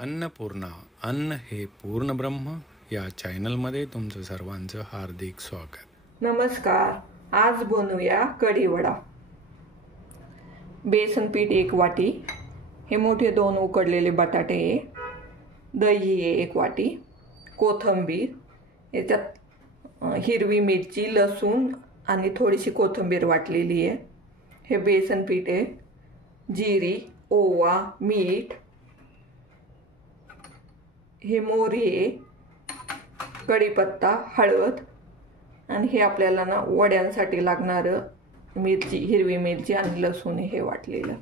अन्नपूर्णा अन्न हे पूर्ण ब्रह्म या चॅनलमध्ये तुमचं सर्वांचं हार्दिक स्वागत। नमस्कार। आज बनवूया कढी वडा। बेसन पीठ 1 वाटी, हे मोठे 2 उकडलेले बटाटे, दही 1 वाटी, कोथिंबीर, याच्यात हिरवी मिरची, लसूण आणि थोडीशी कोथिंबीर वाटलेली आहे। हे बेसन पीठ आहे, जिरी, ओवा, मीठ, हे मोहरी आहे, कढीपत्ता, हळद आणि हे आपल्याला ना वड्यांसाठी लागणारं मिरची, हिरवी मिरची आणि लसूण हे वाटलेलं।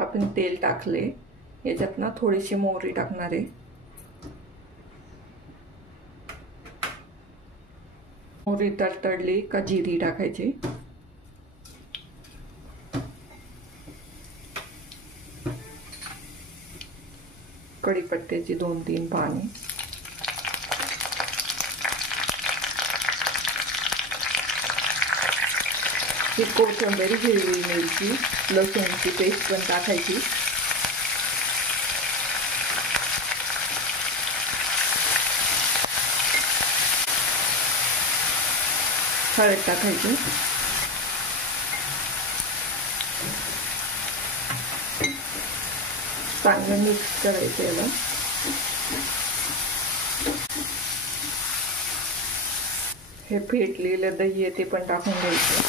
आपण तेल टाकले, याच्यात ना थोडीशी मोहरी टाकणार आहे। मोहरी तडतडली का जिरी टाकायची। कढीपत्त्याची 2-3 पाने, ही कोथिंबीर, हिरवी मिरची, लसूणची पेस्ट पण टाकायची। हळद टाकायची, चांगलं मिक्स करायचं याला। हे फेटलेलं दही आहे ते पण टाकून द्यायचं।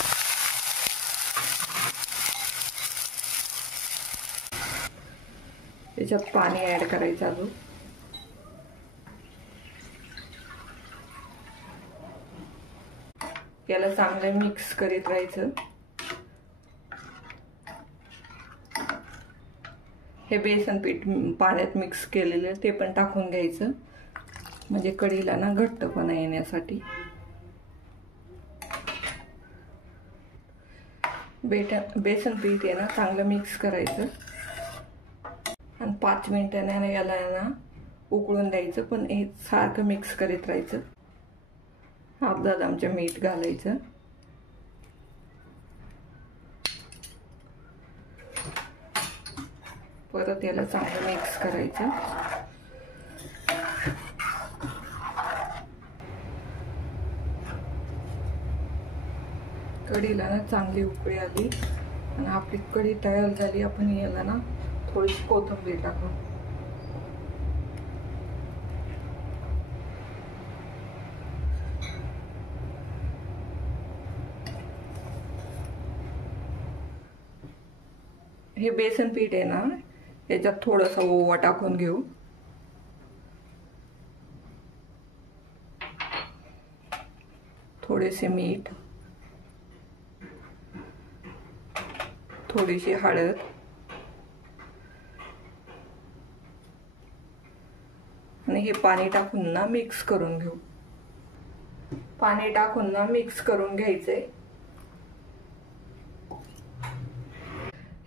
त्याच्यात पाणी ऍड करायचं अजून। याला चांगलं मिक्स करीत राहायचं। हे बेसन पीठ पाण्यात मिक्स केलेलं ते पण टाकून घ्यायचं, म्हणजे कढीला ना घट्टपणा येण्यासाठी। बेसन पीठ आहे ना चांगलं मिक्स करायचं आणि 5 मिनिटांनी याला ना उकळून द्यायचं, पण हे सारखं मिक्स करीत राहायचं। अर्धा चमचा मीठ घालायचं, परत याला चांगलं मिक्स करायचं। कढीला ना चांगली उकळी आली आणि आपली कढी तयार झाली। आपण याला ना थोडीशी कोथिंबीर टाकू। हे बेसन पीठ आहे ना, याच्यात थोडासा ओवा टाकून घेऊ। थोडेसे मीठ, थोडीशी हळद आणि हे पाणी टाकून ना मिक्स करून घेऊ। पाणी टाकून ना मिक्स करून घ्यायचंय।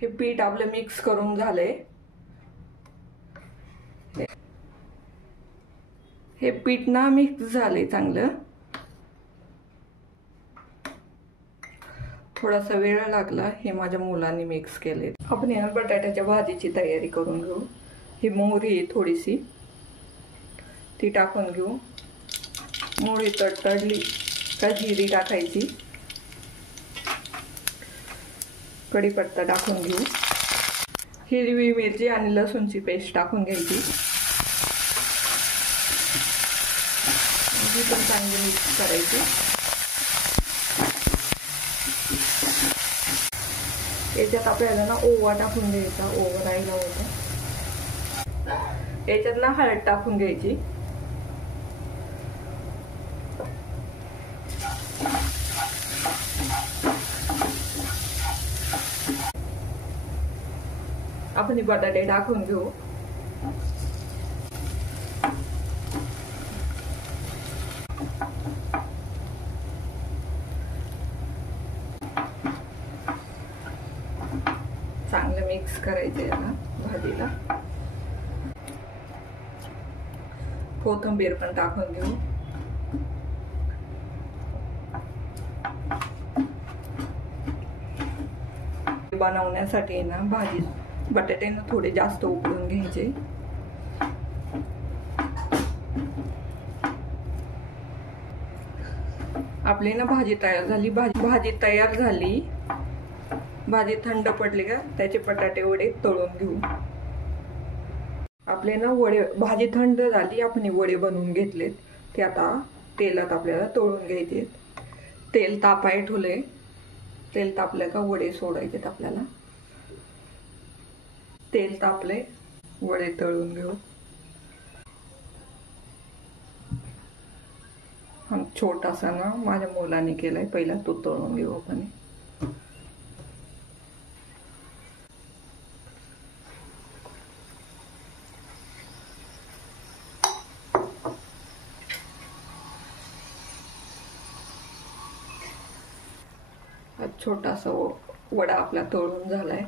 हे पीठ आपलं मिक्स करून झालंय। हे पीठ ना मिक्स झालंय चांगलं। थोडासा वेळ लागला, हे माझ्या मुलांनी मिक्स केले। आपण या बटाट्याच्या भाजीची तयारी करून घेऊ। ही मोहरी थोडीशी ती टाकून घेऊ। मोहरी तडतडली का जिरी टाकायची, कढीपत्ता टाकून घेऊ, हिरवी मिरची आणि लसूणची पेस्ट टाकून घ्यायची। ही पण चांगली मिक्स करायची। याच्यात आपल्याला ना ओवा टाकून द्यायचा, ओवा राहिला होता। याच्यात ना हळद टाकून घ्यायची। आपण बटाटे टाकून घेऊ। चांगलं मिक्स करायचं याला भाजीला। कोथिंबीर पण टाकून घेऊ। बनवण्यासाठी ना भाजी बटाट्यांना थोडे जास्त उकळून घ्यायचे. आपली ना भाजी तयार झाली. भाजी तयार झाली. भाजी थंड पडली का त्याचे बटाटे वडे तळून घेऊ. आपले ना वडे, भाजी थंड झाली, आपण वडे बनवून घेतलेत. ते आता तेलात आपल्याला तळून घ्यायचे. तेल तापाय ठेवले. तेल तापलं का वडे सोडायचेत आपल्याला. तेल तापले, वडे तळून घेऊ. छोटासा ना माझ्या मुलाने केलाय, पहिला तो तळून घेऊ आपण. छोटासा वडा आपला तळून झालाय.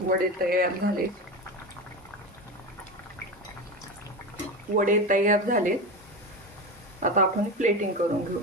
वडे तयार झाले. वडे तयार झाले. आता आपण प्लेटिंग करून घेऊ.